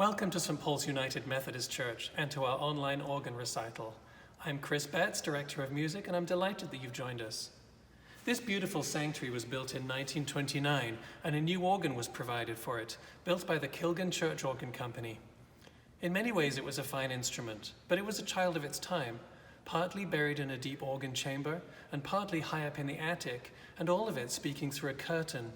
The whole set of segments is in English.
Welcome to St. Paul's United Methodist Church and to our online organ recital. I'm Chris Betts, Director of Music, and I'm delighted that you've joined us. This beautiful sanctuary was built in 1929, and a new organ was provided for it, built by the Kilgan Church Organ Company. In many ways it was a fine instrument, but it was a child of its time, partly buried in a deep organ chamber, and partly high up in the attic, and all of it speaking through a curtain.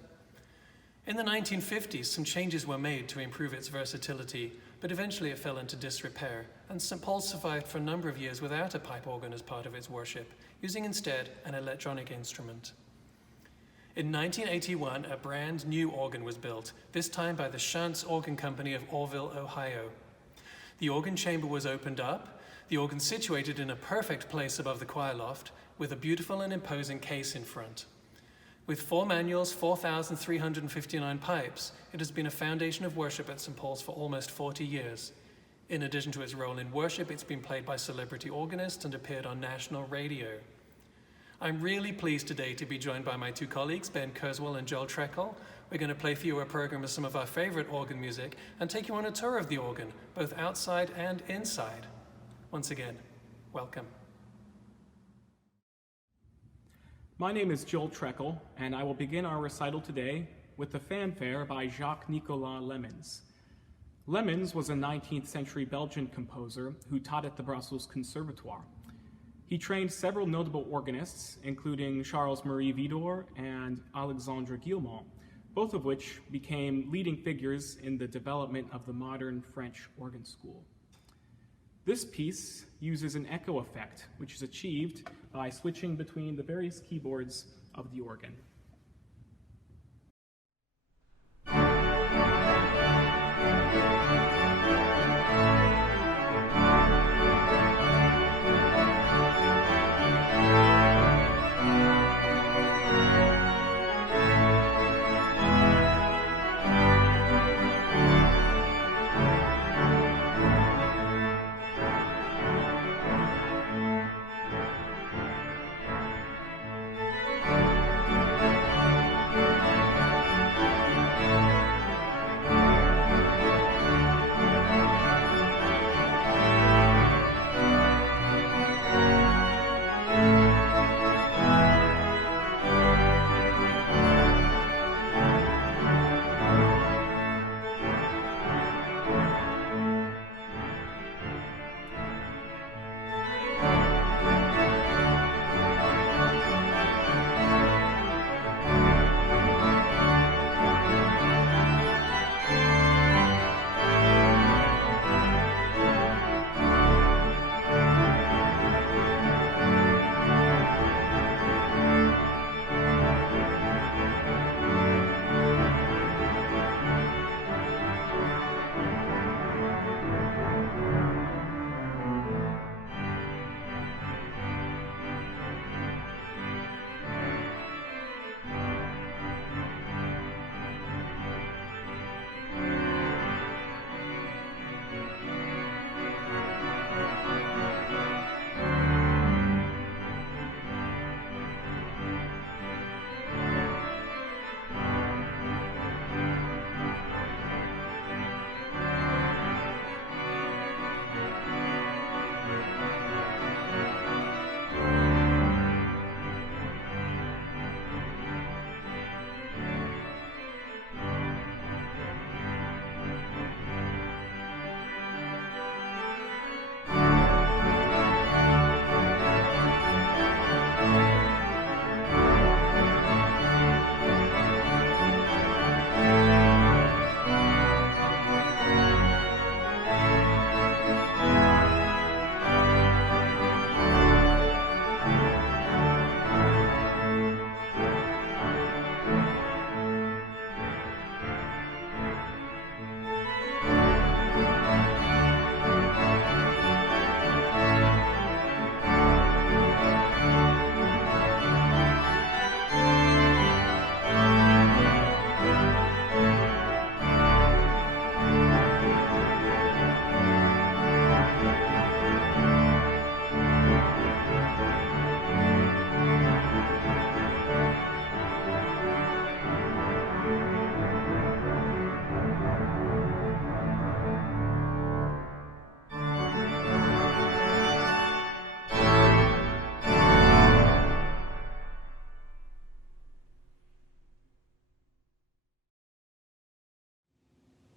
In the 1950s, some changes were made to improve its versatility, but eventually it fell into disrepair, and St. Paul's survived for a number of years without a pipe organ as part of its worship, using instead an electronic instrument. In 1981, a brand new organ was built, this time by the Shantz Organ Company of Orville, Ohio. The organ chamber was opened up, the organ situated in a perfect place above the choir loft, with a beautiful and imposing case in front. With 4 manuals, 4,359 pipes, it has been a foundation of worship at St. Paul's for almost 40 years. In addition to its role in worship, it's been played by celebrity organists and appeared on national radio. I'm really pleased today to be joined by my 2 colleagues, Ben Kurzweil and Joel Treckel. We're going to play for you a program of some of our favorite organ music and take you on a tour of the organ, both outside and inside. Once again, welcome. My name is Joel Treckel, and I will begin our recital today with the fanfare by Jacques-Nicolas Lemmens. Lemmens was a 19th century Belgian composer who taught at the Brussels Conservatoire. He trained several notable organists, including Charles-Marie Widor and Alexandre Guillemot, both of which became leading figures in the development of the modern French organ school. This piece uses an echo effect, which is achieved by switching between the various keyboards of the organ.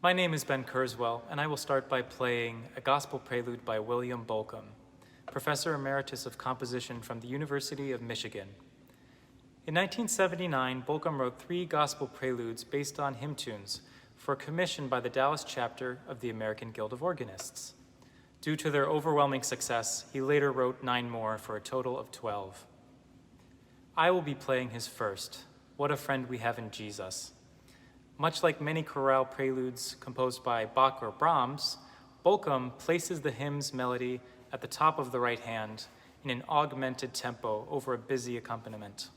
My name is Ben Kurzweil, and I will start by playing a gospel prelude by William Bolcom, Professor Emeritus of Composition from the University of Michigan. In 1979, Bolcom wrote 3 gospel preludes based on hymn tunes for a commission by the Dallas chapter of the American Guild of Organists. Due to their overwhelming success, he later wrote 9 more for a total of 12. I will be playing his first, What a Friend We Have in Jesus. Much like many chorale preludes composed by Bach or Brahms, Bolcom places the hymn's melody at the top of the right hand in an augmented tempo over a busy accompaniment.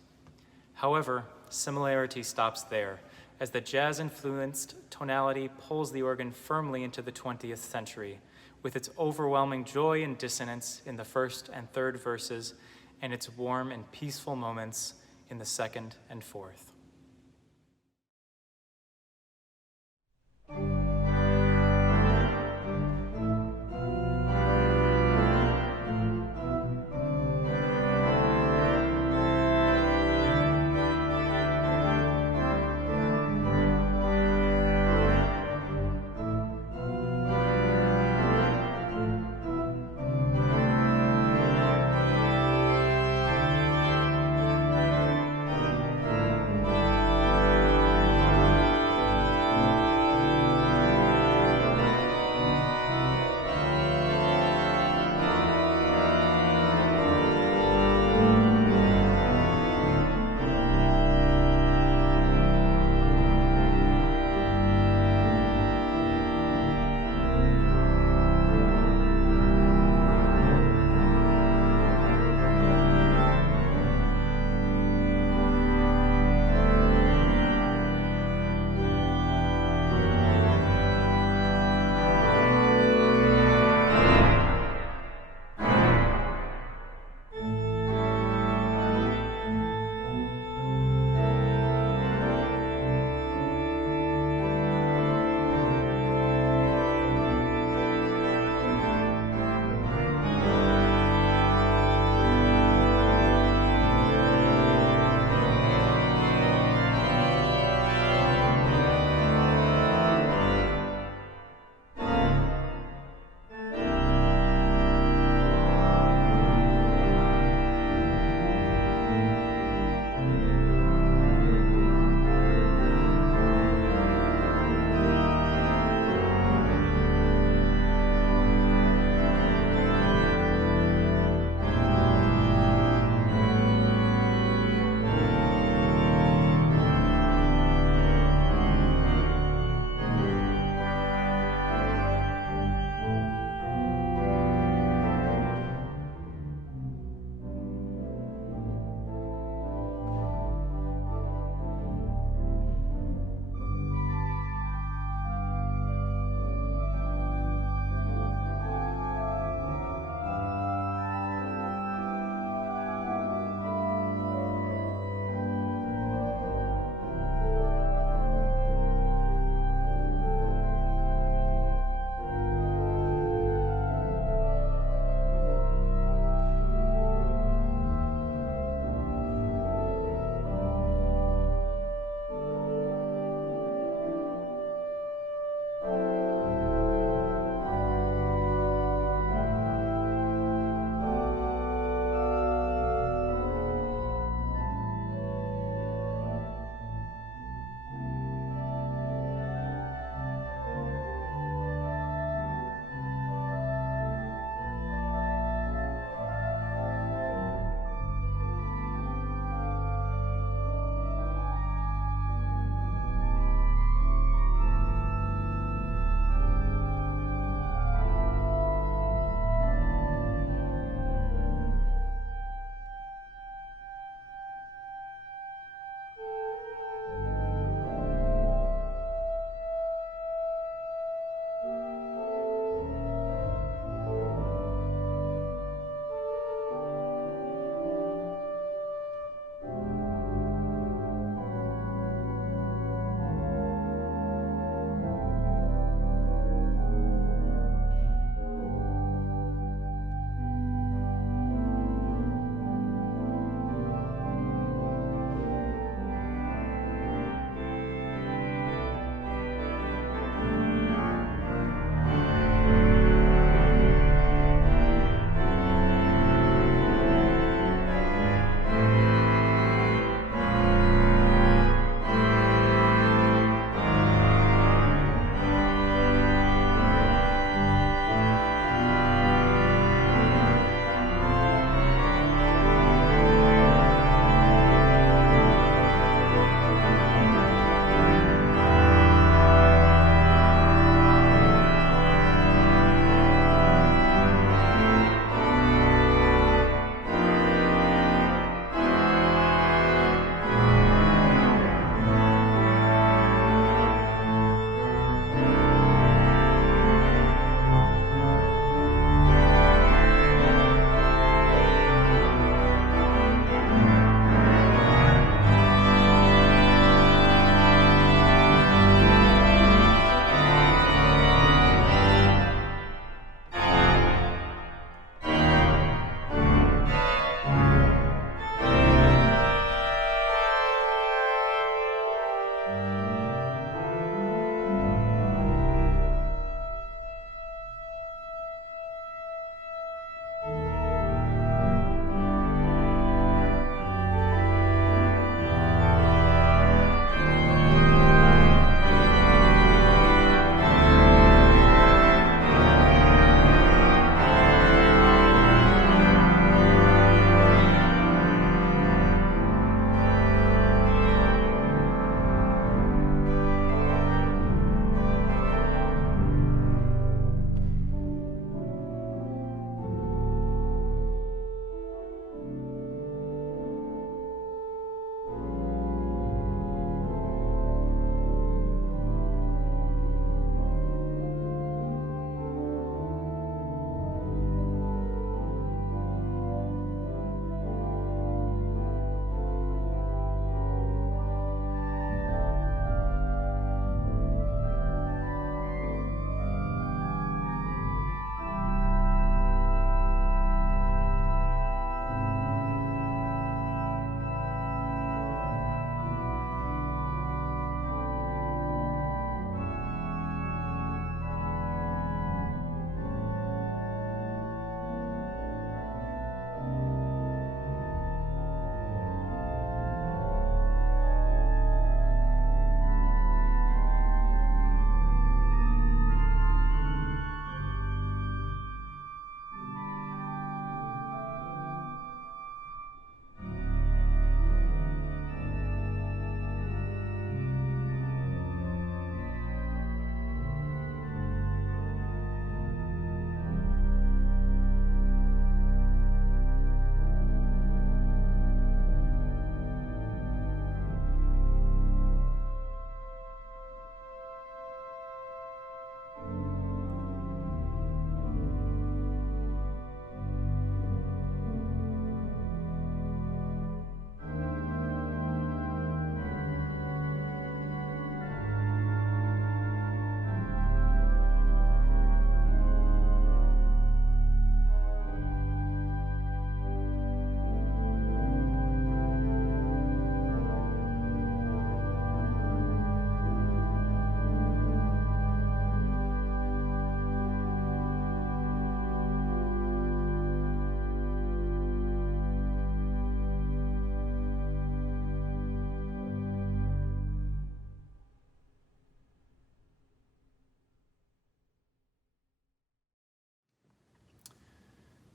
However, similarity stops there, as the jazz-influenced tonality pulls the organ firmly into the 20th century, with its overwhelming joy and dissonance in the first and third verses, and its warm and peaceful moments in the second and fourth.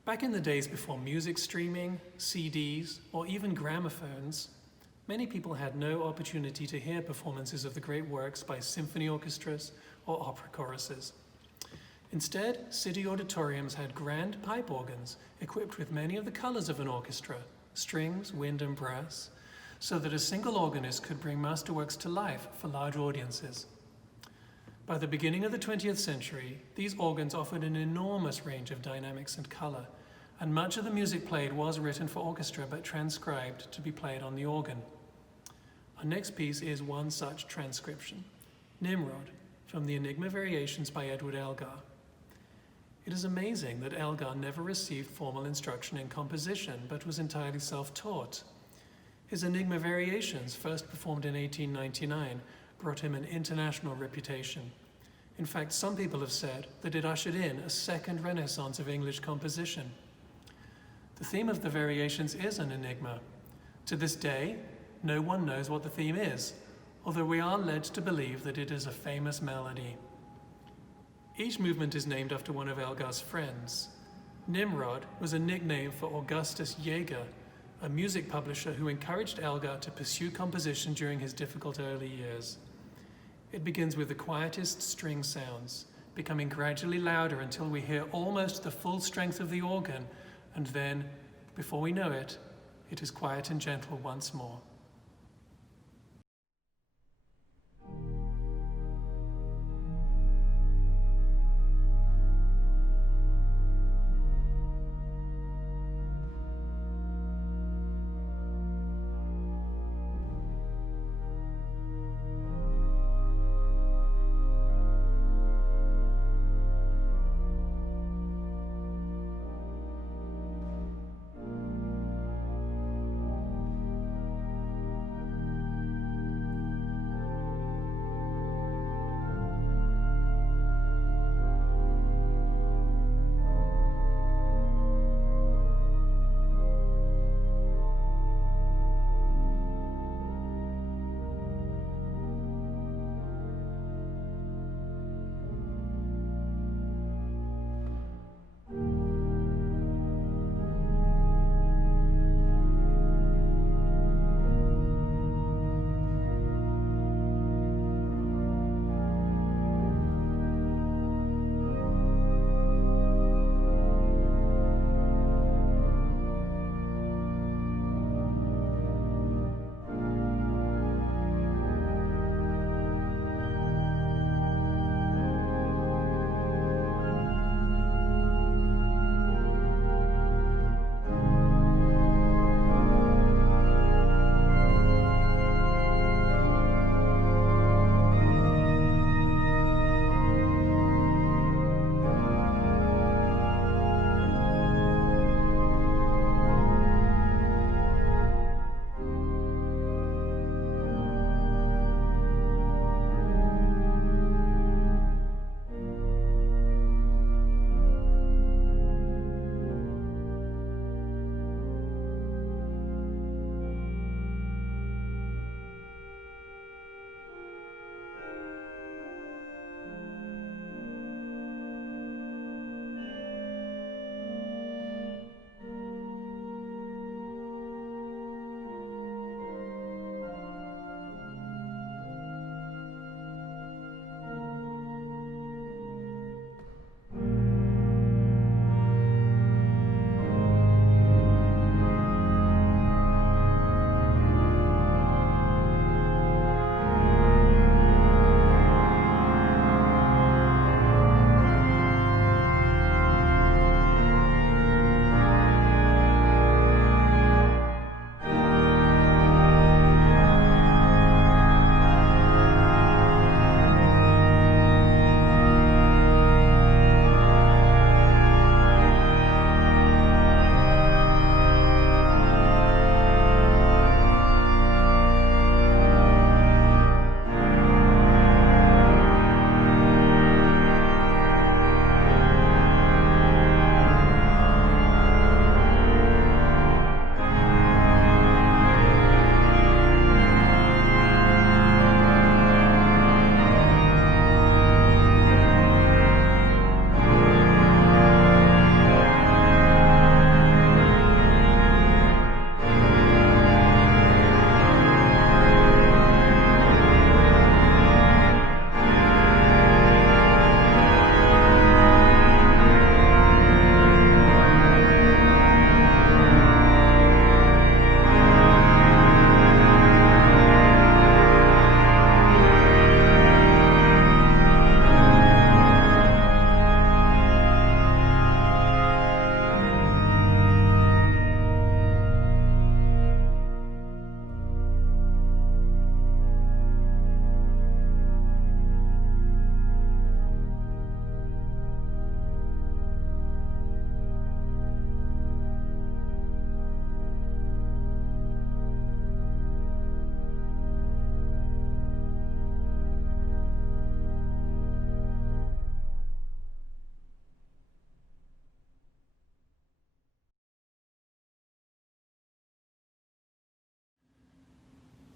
Back in the days before music streaming, CDs, or even gramophones, many people had no opportunity to hear performances of the great works by symphony orchestras or opera choruses. Instead, city auditoriums had grand pipe organs equipped with many of the colors of an orchestra, strings, wind, and brass, so that a single organist could bring masterworks to life for large audiences. By the beginning of the 20th century, these organs offered an enormous range of dynamics and color, and much of the music played was written for orchestra but transcribed to be played on the organ. Our next piece is one such transcription, Nimrod, from the Enigma Variations by Edward Elgar. It is amazing that Elgar never received formal instruction in composition, but was entirely self-taught. His Enigma Variations, first performed in 1899, brought him an international reputation. In fact, some people have said that it ushered in a second renaissance of English composition. The theme of the Variations is an enigma. To this day, no one knows what the theme is, although we are led to believe that it is a famous melody. Each movement is named after one of Elgar's friends. Nimrod was a nickname for Augustus Jaeger, a music publisher who encouraged Elgar to pursue composition during his difficult early years. It begins with the quietest string sounds, becoming gradually louder until we hear almost the full strength of the organ, and then, before we know it, it is quiet and gentle once more.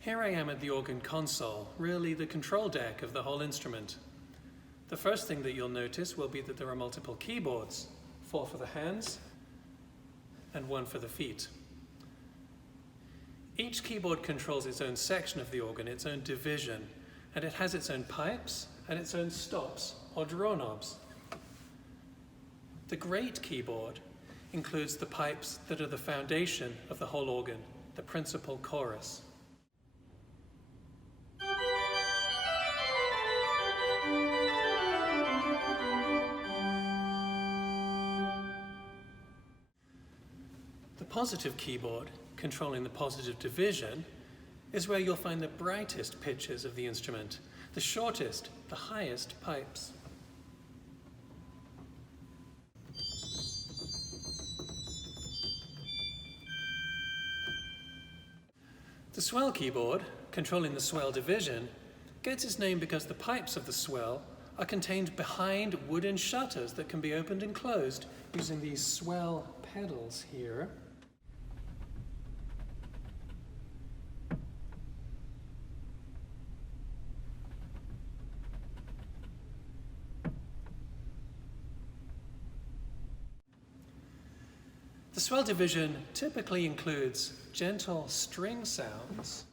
Here I am at the organ console, really the control deck of the whole instrument. The first thing that you'll notice will be that there are multiple keyboards, 4 for the hands and 1 for the feet. Each keyboard controls its own section of the organ, its own division, and it has its own pipes and its own stops or draw knobs. The great keyboard includes the pipes that are the foundation of the whole organ, the principal chorus. The positive keyboard, controlling the positive division, is where you'll find the brightest pitches of the instrument, the shortest, the highest pipes. The swell keyboard, controlling the swell division, gets its name because the pipes of the swell are contained behind wooden shutters that can be opened and closed using these swell pedals here. The swell division typically includes gentle string sounds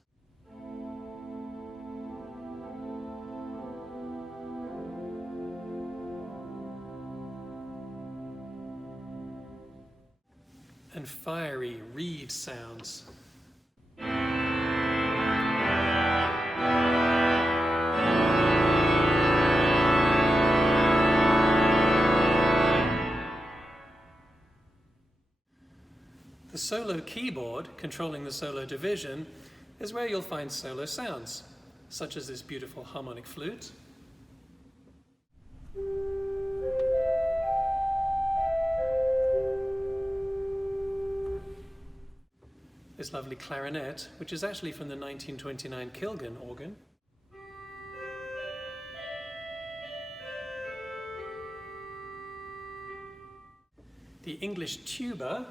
and fiery reed sounds. The solo keyboard, controlling the solo division, is where you'll find solo sounds, such as this beautiful harmonic flute, this lovely clarinet, which is actually from the 1929 Kilgan organ, the English tuba,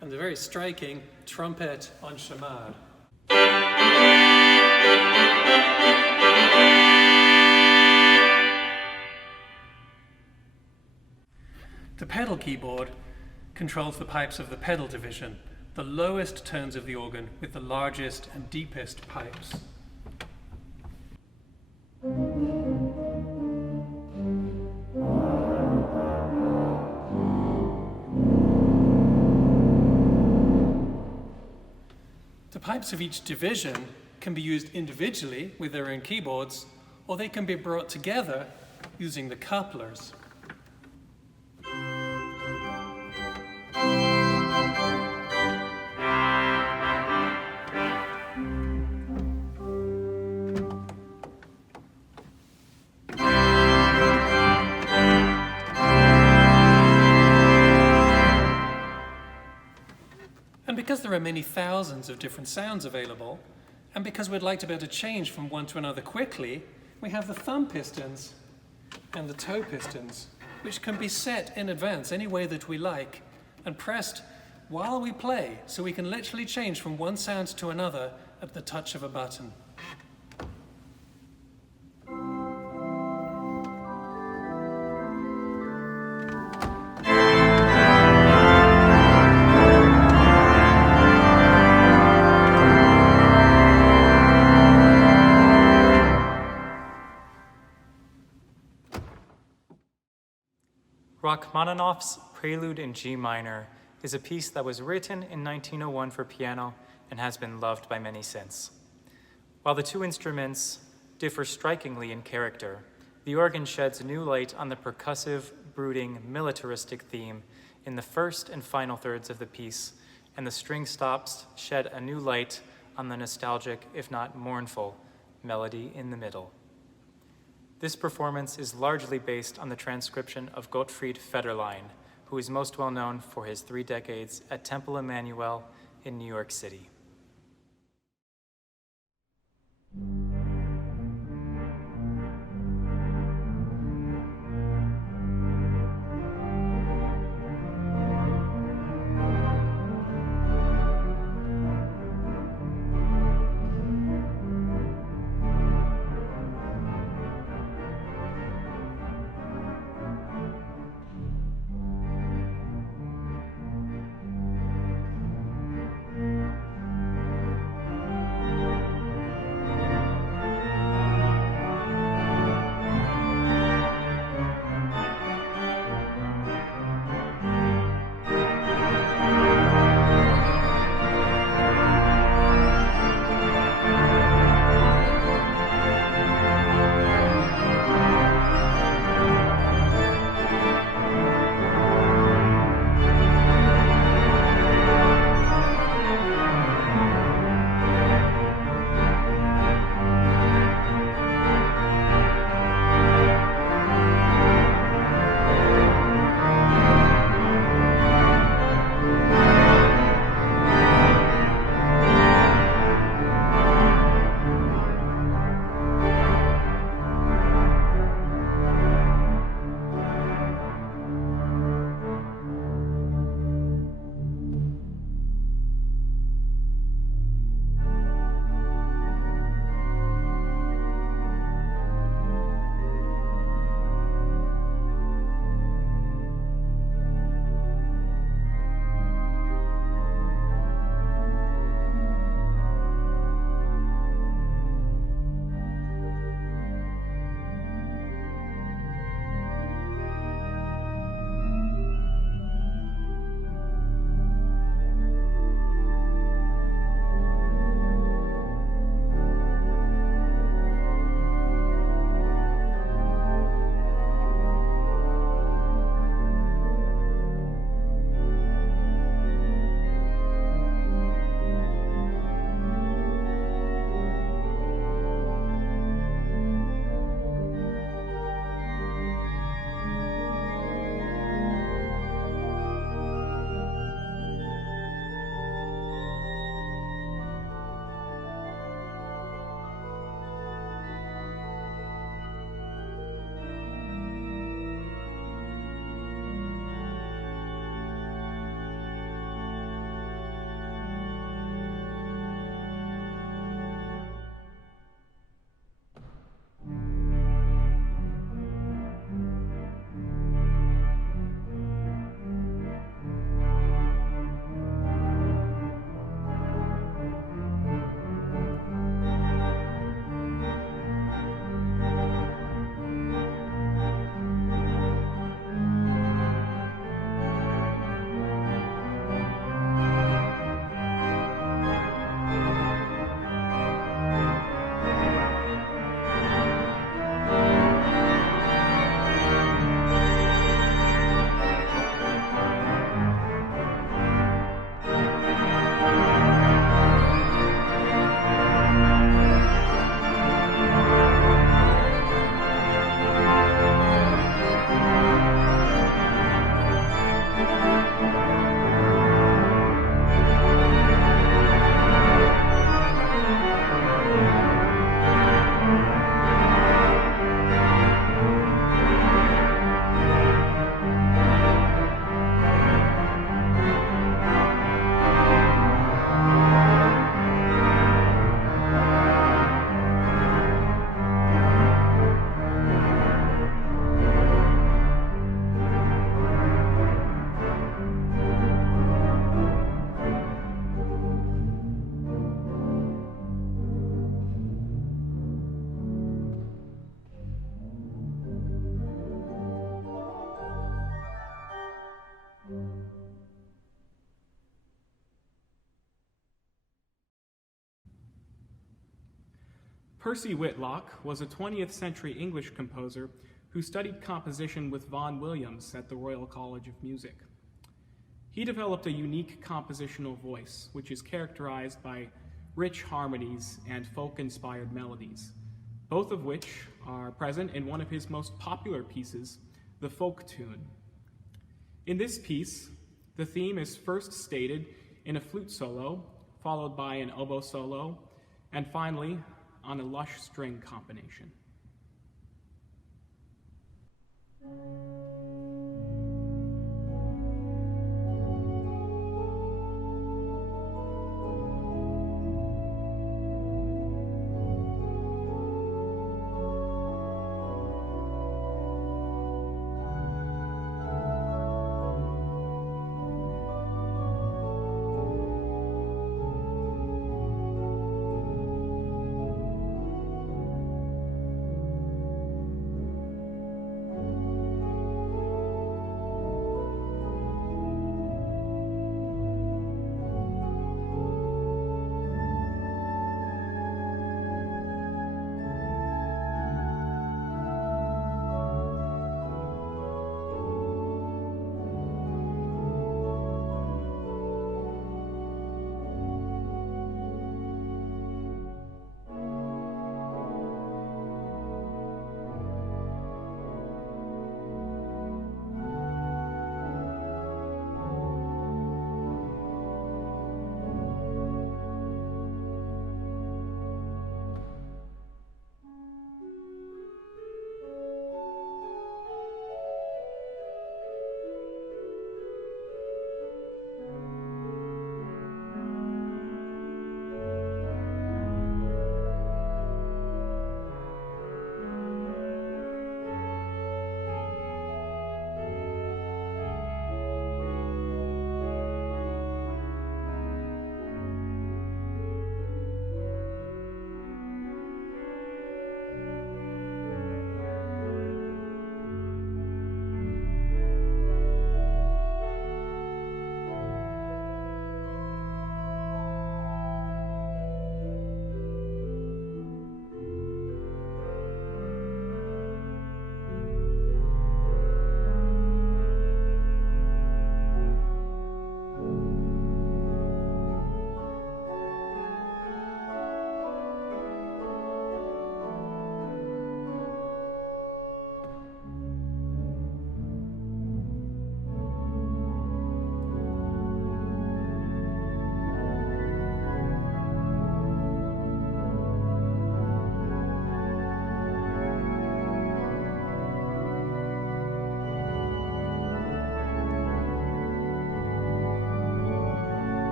and the very striking trumpet en chamade. The pedal keyboard controls the pipes of the pedal division, the lowest tones of the organ with the largest and deepest pipes. The pipes of each division can be used individually with their own keyboards, or they can be brought together using the couplers. And because there are many thousands of different sounds available, and because we'd like to be able to change from one to another quickly, we have the thumb pistons and the toe pistons, which can be set in advance any way that we like and pressed while we play, so we can literally change from one sound to another at the touch of a button. Rachmaninoff's Prelude in G minor is a piece that was written in 1901 for piano and has been loved by many since. While the two instruments differ strikingly in character, the organ sheds new light on the percussive, brooding, militaristic theme in the first and final thirds of the piece, and the string stops shed a new light on the nostalgic, if not mournful, melody in the middle. This performance is largely based on the transcription of Gottfried Federlein, who is most well known for his 3 decades at Temple Emmanuel in New York City. Percy Whitlock was a 20th century English composer who studied composition with Vaughan Williams at the Royal College of Music. He developed a unique compositional voice, which is characterized by rich harmonies and folk-inspired melodies, both of which are present in one of his most popular pieces, the folk tune. In this piece, the theme is first stated in a flute solo, followed by an oboe solo, and finally on a lush string combination.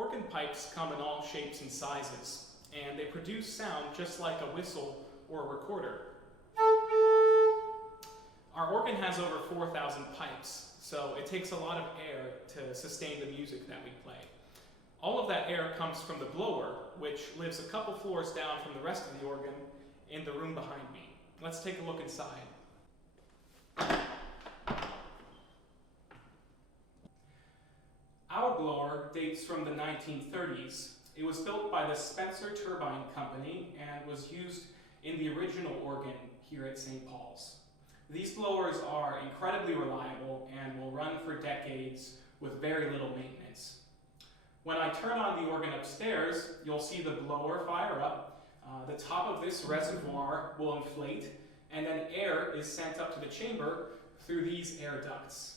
Organ pipes come in all shapes and sizes, and they produce sound just like a whistle or a recorder. Our organ has over 4,000 pipes, so it takes a lot of air to sustain the music that we play. All of that air comes from the blower, which lives a couple floors down from the rest of the organ in the room behind me. Let's take a look inside. Our blower dates from the 1930s. It was built by the Spencer Turbine Company and was used in the original organ here at St. Paul's. These blowers are incredibly reliable and will run for decades with very little maintenance. When I turn on the organ upstairs, you'll see the blower fire up. The top of this reservoir will inflate, and then air is sent up to the chamber through these air ducts.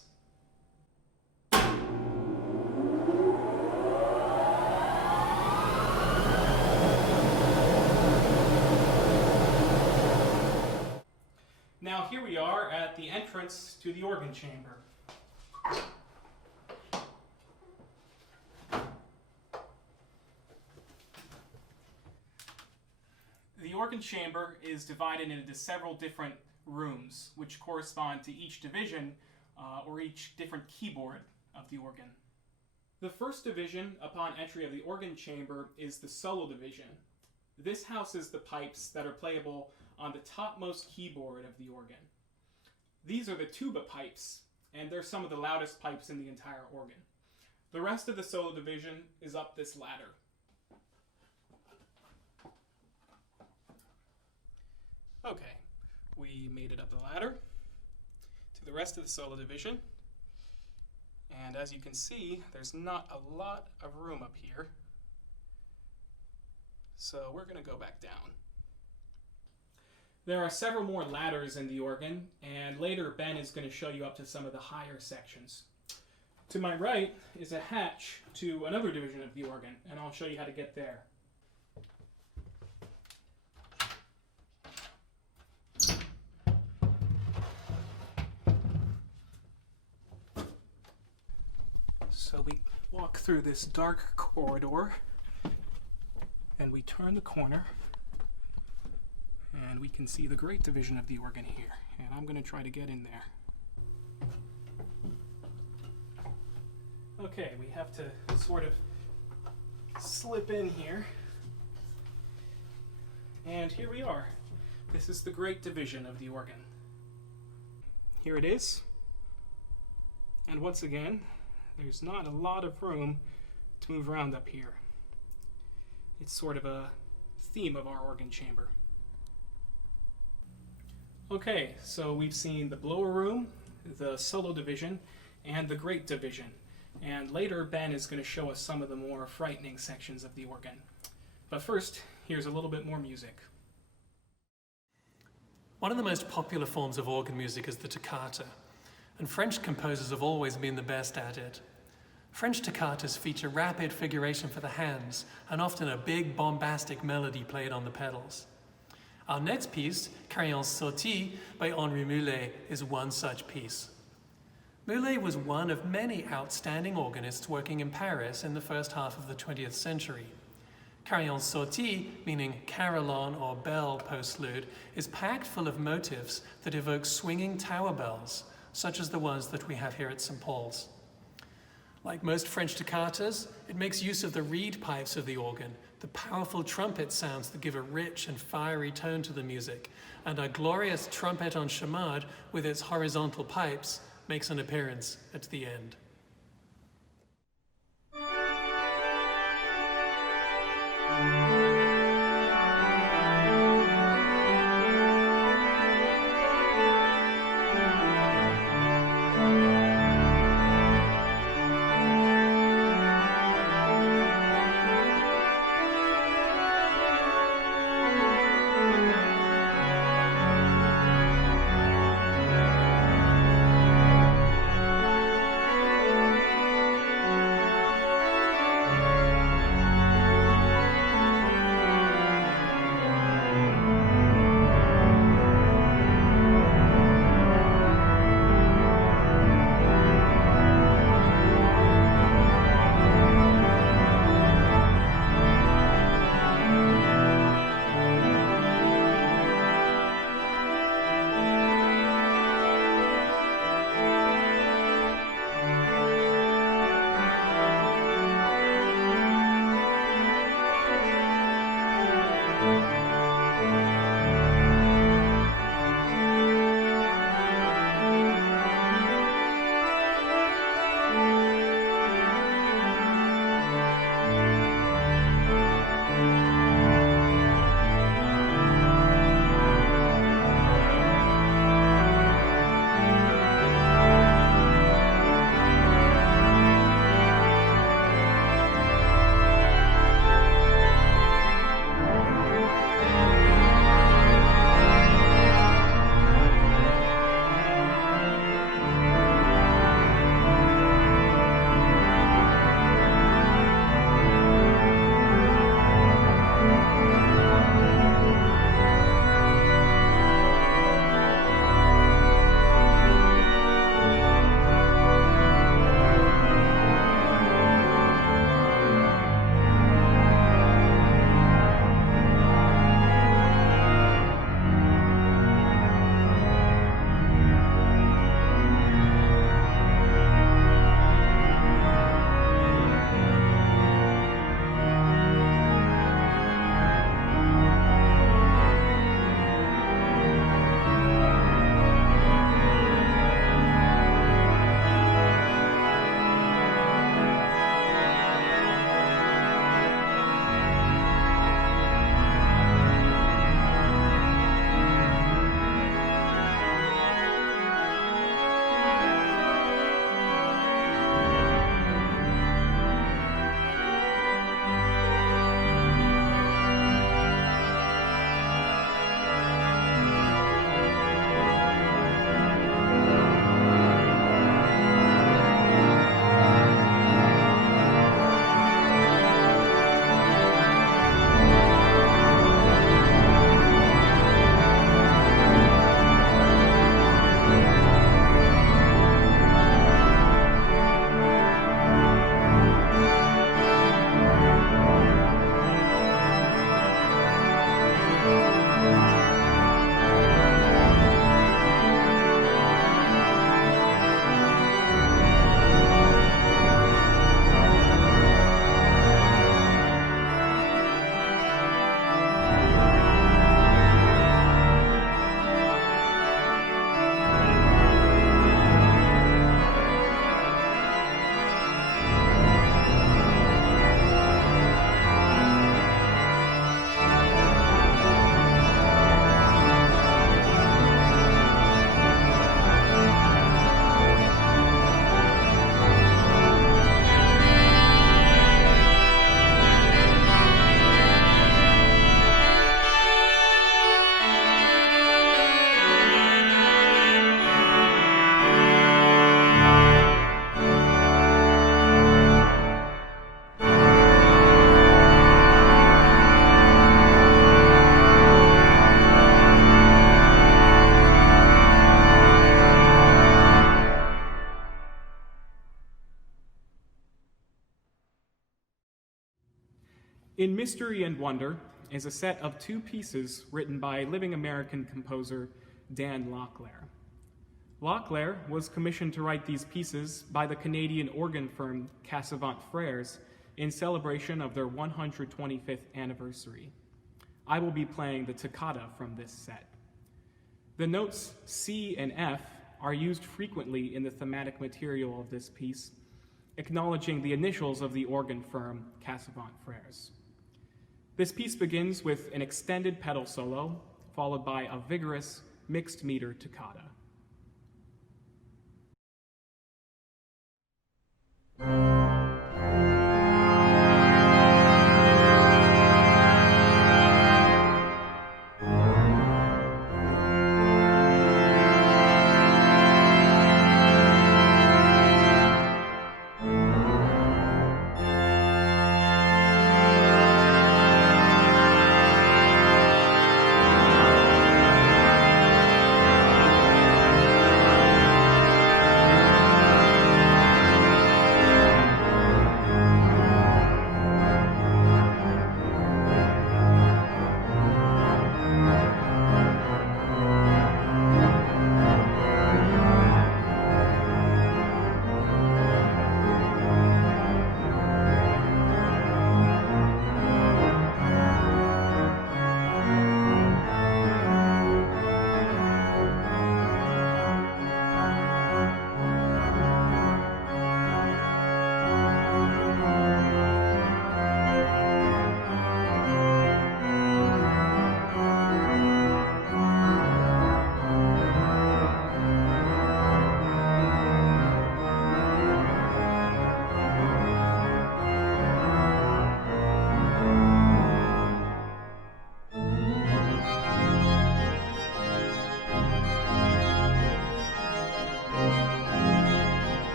Now here we are at the entrance to the organ chamber. The organ chamber is divided into several different rooms, which correspond to each division or each different keyboard of the organ. The first division upon entry of the organ chamber is the solo division. This houses the pipes that are playable on the topmost keyboard of the organ. These are the tuba pipes, and they're some of the loudest pipes in the entire organ. The rest of the solo division is up this ladder. Okay, we made it up the ladder to the rest of the solo division. And as you can see, there's not a lot of room up here. So we're going to go back down. There are several more ladders in the organ, and later Ben is going to show you up to some of the higher sections. To my right is a hatch to another division of the organ, and I'll show you how to get there. So we walk through this dark corridor, and we turn the corner, and we can see the great division of the organ here. And I'm going to try to get in there. Okay, we have to sort of slip in here. And here we are. This is the great division of the organ. Here it is. And once again, there's not a lot of room to move around up here. It's sort of a theme of our organ chamber. Okay, so we've seen the blower room, the solo division, and the great division. And later, Ben is going to show us some of the more frightening sections of the organ. But first, here's a little bit more music. One of the most popular forms of organ music is the toccata, and French composers have always been the best at it. French toccatas feature rapid figuration for the hands, and often a big bombastic melody played on the pedals. Our next piece, Carrielle's Soti by Henri Moulay, is one such piece. Moulay was one of many outstanding organists working in Paris in the first half of the 20th century. Carrielle's Soti, meaning carillon or bell postlude, is packed full of motifs that evoke swinging tower bells, such as the ones that we have here at St. Paul's. Like most French toccatas, it makes use of the reed pipes of the organ, the powerful trumpet sounds that give a rich and fiery tone to the music, and our glorious trumpet en chamade with its horizontal pipes makes an appearance at the end. In Mystery and Wonder is a set of 2 pieces written by living American composer Dan Locklear. Locklear was commissioned to write these pieces by the Canadian organ firm Cassavant Frères in celebration of their 125th anniversary. I will be playing the Takata from this set. The notes C and F are used frequently in the thematic material of this piece, acknowledging the initials of the organ firm Cassavant Frères. This piece begins with an extended pedal solo, followed by a vigorous mixed meter toccata.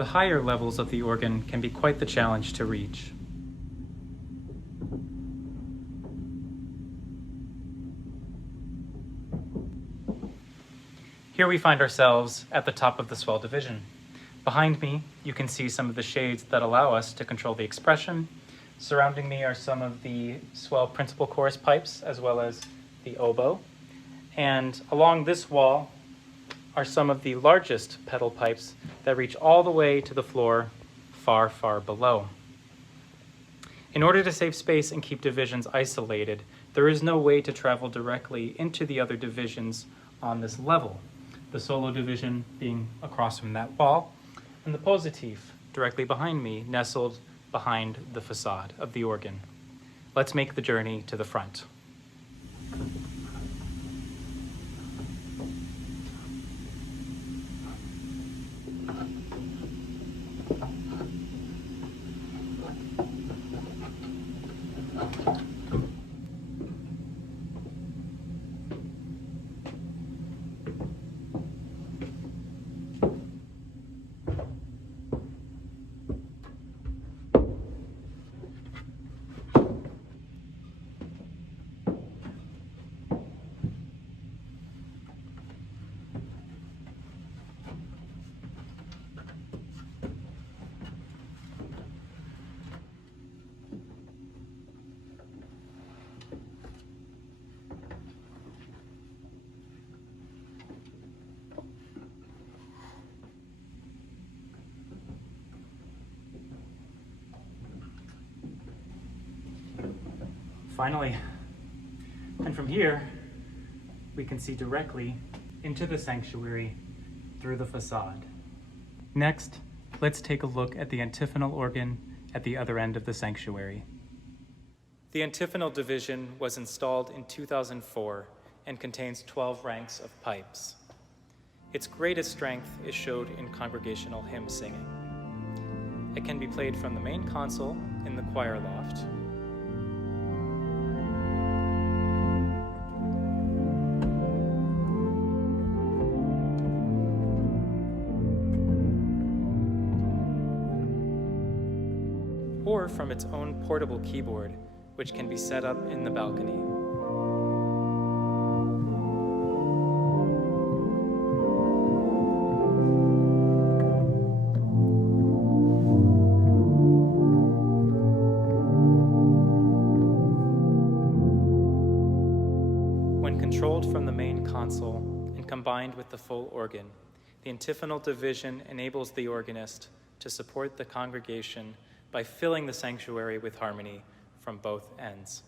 The higher levels of the organ can be quite the challenge to reach. Here we find ourselves at the top of the Swell Division. Behind me, you can see some of the shades that allow us to control the expression. Surrounding me are some of the swell principal chorus pipes, as well as the oboe. And along this wall are some of the largest pedal pipes that reach all the way to the floor far, far below. In order to save space and keep divisions isolated, there is no way to travel directly into the other divisions on this level. The solo division being across from that wall, and the positif directly behind me, nestled behind the facade of the organ. Let's make the journey to the front. Finally, and from here, we can see directly into the sanctuary through the facade. Next, let's take a look at the antiphonal organ at the other end of the sanctuary. The antiphonal division was installed in 2004 and contains 12 ranks of pipes. Its greatest strength is showed in congregational hymn singing. It can be played from the main console in the choir loft, or from its own portable keyboard, which can be set up in the balcony. When controlled from the main console and combined with the full organ, the antiphonal division enables the organist to support the congregation by filling the sanctuary with harmony from both ends.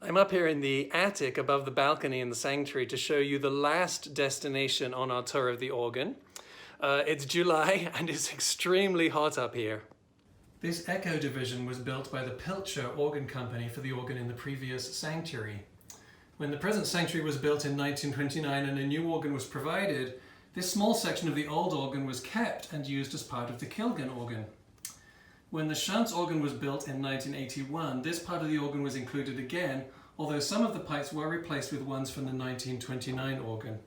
I'm up here in the attic above the balcony in the sanctuary to show you the last destination on our tour of the organ. It's July and it's extremely hot up here. This echo division was built by the Pilcher Organ Company for the organ in the previous sanctuary. When the present sanctuary was built in 1929 and a new organ was provided, this small section of the old organ was kept and used as part of the Kilgan organ. When the shunt organ was built in 1981, this part of the organ was included again, although some of the pipes were replaced with ones from the 1929 organ.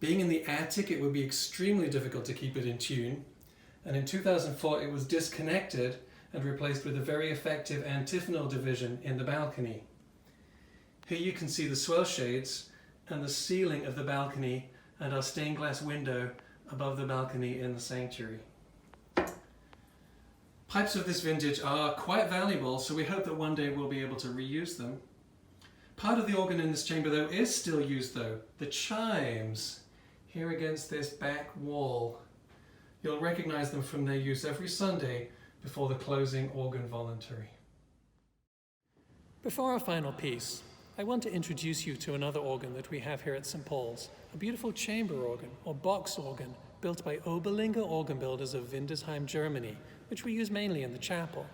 Being in the attic, it would be extremely difficult to keep it in tune, and in 2004 it was disconnected and replaced with a very effective antiphonal division in the balcony. Here you can see the swell shades and the ceiling of the balcony and our stained glass window above the balcony in the sanctuary. Pipes of this vintage are quite valuable, so we hope that one day we'll be able to reuse them. Part of the organ in this chamber though is still used though, the chimes here against this back wall. You'll recognize them from their use every Sunday before the closing organ voluntary. Before our final piece, I want to introduce you to another organ that we have here at St. Paul's, a beautiful chamber organ, or box organ, built by Oberlinger organ builders of Windesheim, Germany, which we use mainly in the chapel.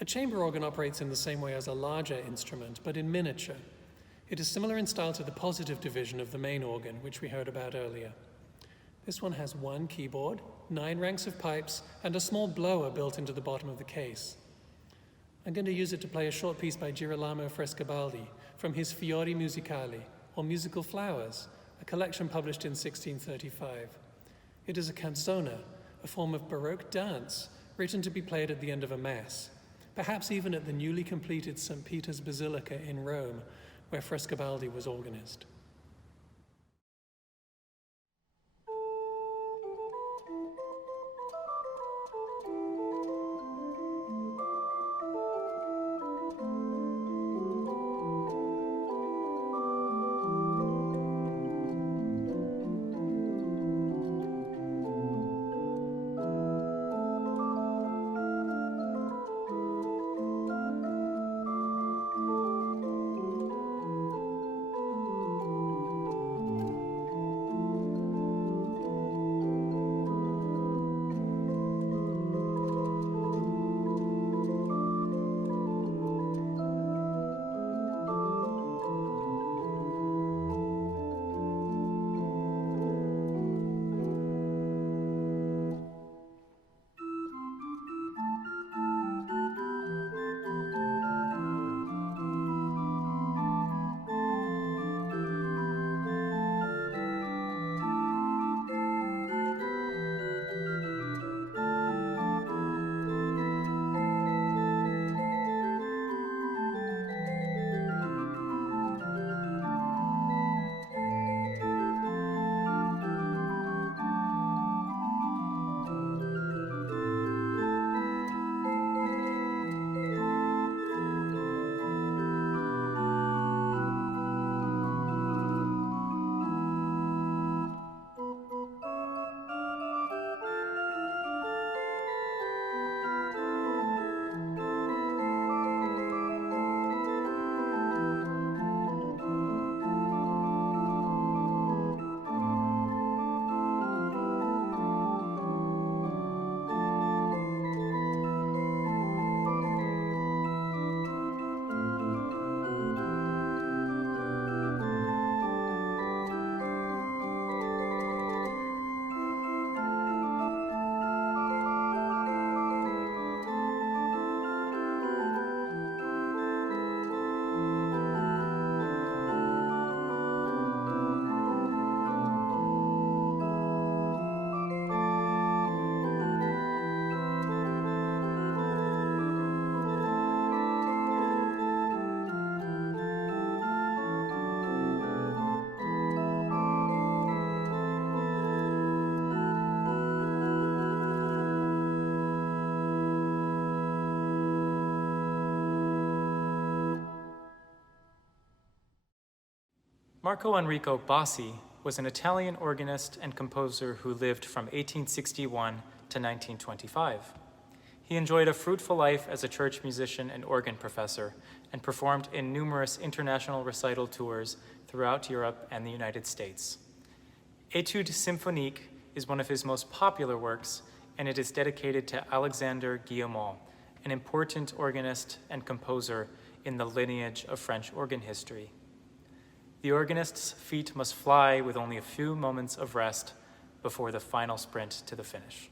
A chamber organ operates in the same way as a larger instrument, but in miniature. It is similar in style to the positive division of the main organ, which we heard about earlier. This one has one keyboard, 9 ranks of pipes, and a small blower built into the bottom of the case. I'm going to use it to play a short piece by Girolamo Frescobaldi from his Fiori Musicali, or Musical Flowers, a collection published in 1635. It is a canzona, a form of Baroque dance written to be played at the end of a Mass, perhaps even at the newly completed St. Peter's Basilica in Rome, where Frescobaldi was organist. Marco Enrico Bassi was an Italian organist and composer who lived from 1861 to 1925. He enjoyed a fruitful life as a church musician and organ professor, and performed in numerous international recital tours throughout Europe and the United States. Etude symphonique is one of his most popular works, and it is dedicated to Alexandre Guillemot, an important organist and composer in the lineage of French organ history. The organist's feet must fly with only a few moments of rest before the final sprint to the finish.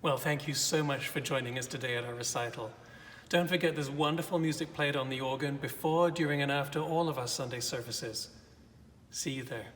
Well, thank you so much for joining us today at our recital. Don't forget there's wonderful music played on the organ before, during, and after all of our Sunday services. See you there.